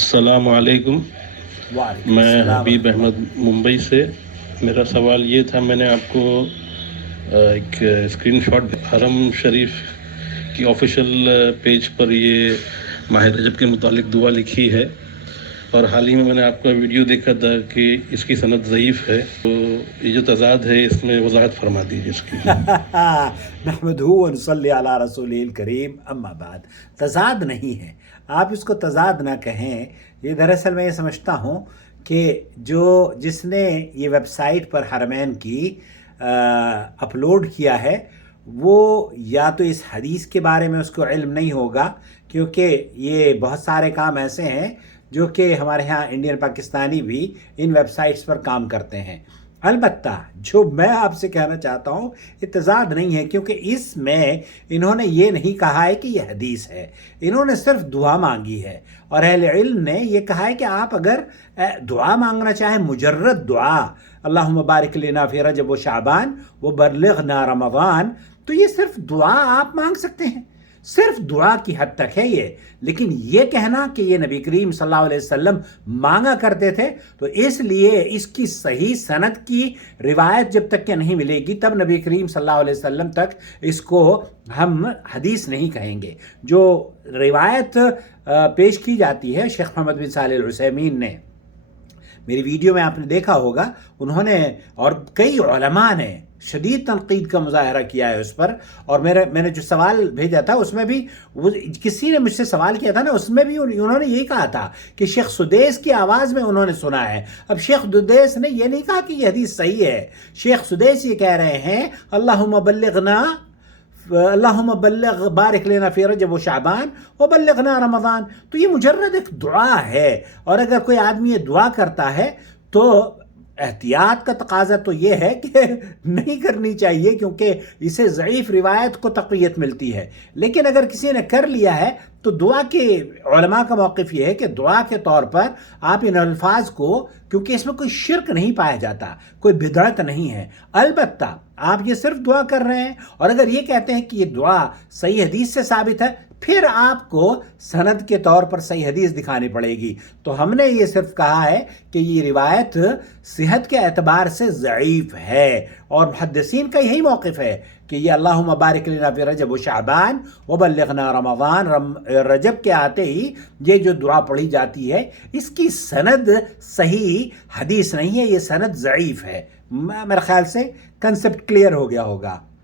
السلام علیکم. وعلیکم میں السلام حبیب ورحمۃ احمد اللہ. ممبئی سے. میرا سوال یہ تھا، میں نے آپ کو ایک اسکرین شاٹ حرم شریف کی آفیشیل پیج پر یہ ماہ رجب کے متعلق دعا لکھی ہے، اور حال ہی میں نے آپ کا ویڈیو دیکھا تھا کہ اس کی سند ضعیف ہے. تو یہ جو تضاد ہے اس میں وضاحت فرما دیجیے اس کی. نحمدہ ونصلی علی رسول الکریم، اما بعد. تضاد نہیں ہے، آپ اس کو تضاد نہ کہیں. یہ دراصل میں یہ سمجھتا ہوں کہ جس نے یہ ویب سائٹ پر حرمین کی اپلوڈ کیا ہے، وہ یا تو اس حدیث کے بارے میں اس کو علم نہیں ہوگا، کیونکہ یہ بہت سارے کام ایسے ہیں جو کہ ہمارے ہاں انڈین پاکستانی بھی ان ویب سائٹس پر کام کرتے ہیں. البتہ جو میں آپ سے کہنا چاہتا ہوں، تضاد نہیں ہے، کیونکہ اس میں انہوں نے یہ نہیں کہا ہے کہ یہ حدیث ہے. انہوں نے صرف دعا مانگی ہے، اور اہل علم نے یہ کہا ہے کہ آپ اگر دعا مانگنا چاہیں، مجرد دعا، اللہم بارک لنا فی رجب و شعبان وبلغنا رمضان، تو یہ صرف دعا آپ مانگ سکتے ہیں. صرف دعا کی حد تک ہے یہ. لیکن یہ کہنا کہ یہ نبی کریم صلی اللہ علیہ وسلم مانگا کرتے تھے، تو اس لیے اس کی صحیح سند کی روایت جب تک کہ نہیں ملے گی، تب نبی کریم صلی اللہ علیہ وسلم تک اس کو ہم حدیث نہیں کہیں گے. جو روایت پیش کی جاتی ہے شیخ محمد بن صالح العثیمین نے، میری ویڈیو میں آپ نے دیکھا ہوگا، انہوں نے اور کئی علماء نے شدید تنقید کا مظاہرہ کیا ہے اس پر. اور میں نے جو سوال بھیجا تھا اس میں بھی کسی نے مجھ سے سوال کیا تھا نا، اس میں بھی انہوں نے یہی کہا تھا کہ شیخ سدیس کی آواز میں انہوں نے سنا ہے. اب شیخ سدیس نے یہ نہیں کہا کہ یہ حدیث صحیح ہے. شیخ سدیس یہ کہہ رہے ہیں اللہم بلغ بارک لینا فی رجب و شعبان وبلغنا رمضان. تو یہ مجرد ایک دعا ہے، اور اگر کوئی آدمی یہ دعا کرتا ہے تو احتیاط کا تقاضا تو یہ ہے کہ نہیں کرنی چاہیے، کیونکہ اسے ضعیف روایت کو تقویت ملتی ہے. لیکن اگر کسی نے کر لیا ہے تو دعا کے علماء کا موقف یہ ہے کہ دعا کے طور پر آپ ان الفاظ کو، کیونکہ اس میں کوئی شرک نہیں پایا جاتا، کوئی بدعت نہیں ہے. البتہ آپ یہ صرف دعا کر رہے ہیں، اور اگر یہ کہتے ہیں کہ یہ دعا صحیح حدیث سے ثابت ہے، پھر آپ کو سند کے طور پر صحیح حدیث دکھانی پڑے گی. تو ہم نے یہ صرف کہا ہے کہ یہ روایت صحت کے اعتبار سے ضعیف ہے، اور محدثین کا یہی موقف ہے کہ یہ اللہم بارک لنا فی رجب و شعبان وبلغنا رمضان، رجب کے آتے ہی یہ جو دعا پڑھی جاتی ہے، اس کی سند صحیح حدیث نہیں ہے، یہ سند ضعیف ہے. میرے خیال سے کنسپٹ کلیئر ہو گیا ہوگا.